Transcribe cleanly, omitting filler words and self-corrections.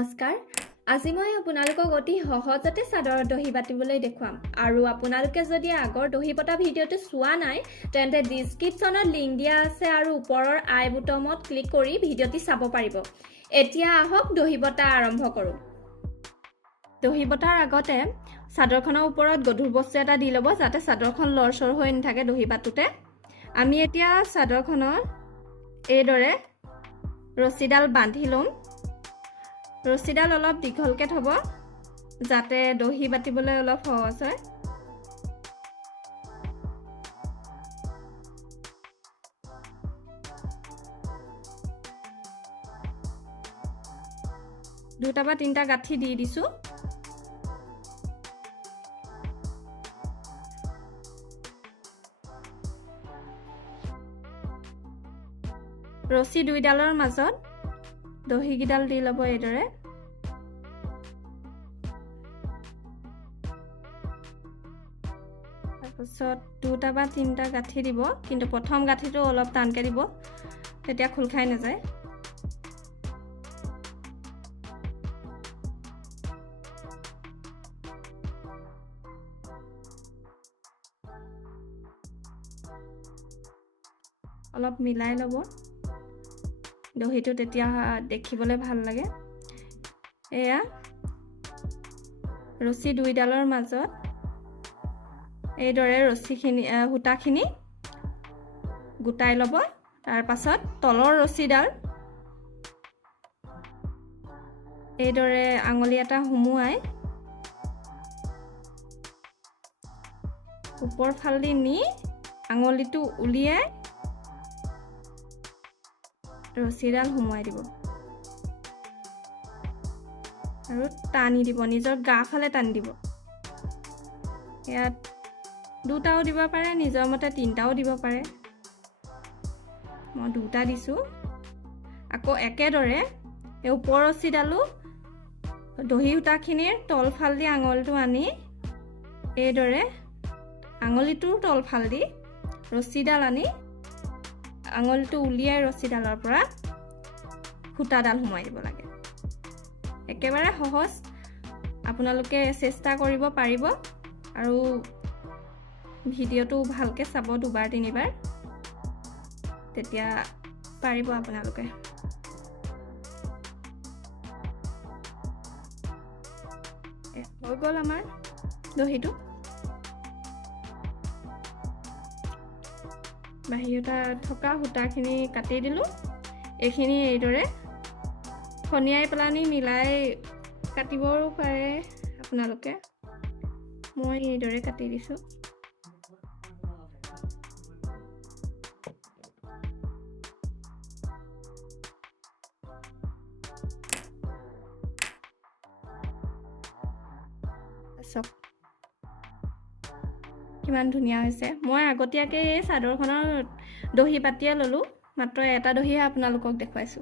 নমস্কাৰ আজি মই আপোনালোকক অতি সহজতে সাদৰ দহি বাটিবলৈ দেখুৱাম আৰু আপোনালোকে যদি আগৰ দহি বটা ভিডিঅটো চোৱা নাই তেন্তে ডেসক্ৰিপচনত লিংক দিয়া আছে আৰু ওপৰৰ আই বুটামত ক্লিক কৰি ভিডিঅটি চাব পাৰিব এতিয়া আহক দহি বটা আৰম্ভ কৰো দহি বটাৰ আগতে সাদৰখনৰ ওপৰত গধুৰ বস্তু এটা দি লব যাতে সাদৰখন লৰচৰ হৈ নাথাকে দহি বাটোতে আমি এতিয়া সাদৰখনৰ এইদৰে ৰছীডাল বান্ধি লম ৰছীডাল অলপ দীঘলকে থব যাতে দহি বাটিবলৈ অলপ সহজ হয় দুটা বা তিনটা গাঁঠি দি দিছো ৰছী দুইডালৰ মাজত দহি গিডাল দি লব এইদৰে তাৰপিছত দুটা বা তিনটা গাঁঠি দিব কিন্তু প্ৰথম গাঁঠিটো অলপ টানকে দিব তেতিয়া খুল খাই নাযায় অলপ মিলাই লব দহিটো তেতিয়া দেখিবলৈ ভাল লাগে এয়া ৰছী দুইডালৰ মাজত এইদৰে ৰছীখিনি হুটাখিনি গুটাই লব তাৰ পাছত তলৰ ৰছীডাল এইদৰে আঙুলি এটা হুমুৱাই ওপৰ ফালদি নি আঙুলিটো উলিয়াই ৰছীডাল হুমুৱাই দিব আৰু টানি দিব নিজৰ গা ফালে টানি দিব ইয়াত দুটাও দিব পাৰে নিজৰ মতে তিনটাও দিব পাৰে মই দুটা দিছো আকৌ একেদৰে এই ওপৰ ৰছীডালো দহি সূতাখিনিৰ তল ফাল দি আঙুলিটো আনি এইদৰে আঙুলিটোৰ তল ফাল দি ৰছীডাল আনি আঙুলিটো উলিয়াই ৰছীডালৰ পৰা সূতাডাল সোমাই দিব লাগে একেবাৰে সহজ আপোনালোকে চেষ্টা কৰিব পাৰিব আৰু ভিডিঅটো ভালকে চাব দুবাৰ তিনিবাৰ তেতিয়া পাৰিব আপোনালোকে হৈ গ'ল আমাৰ দহিটো বাহিৰত থকা সূতাখিনি কাটি দিলো এইখিনি এইদৰে খনিয়াই পেলানি মিলাই কাটিবও পাৰে আপোনালোকে মই এইদৰে কাটি দিছো কিমান ধুনীয়া হৈছে মই আগতীয়াকৈ এই চাদৰখনৰ দহি বাটিয়ে ললো মাত্ৰ এটা দহিহে আপোনালোকক দেখুৱাইছো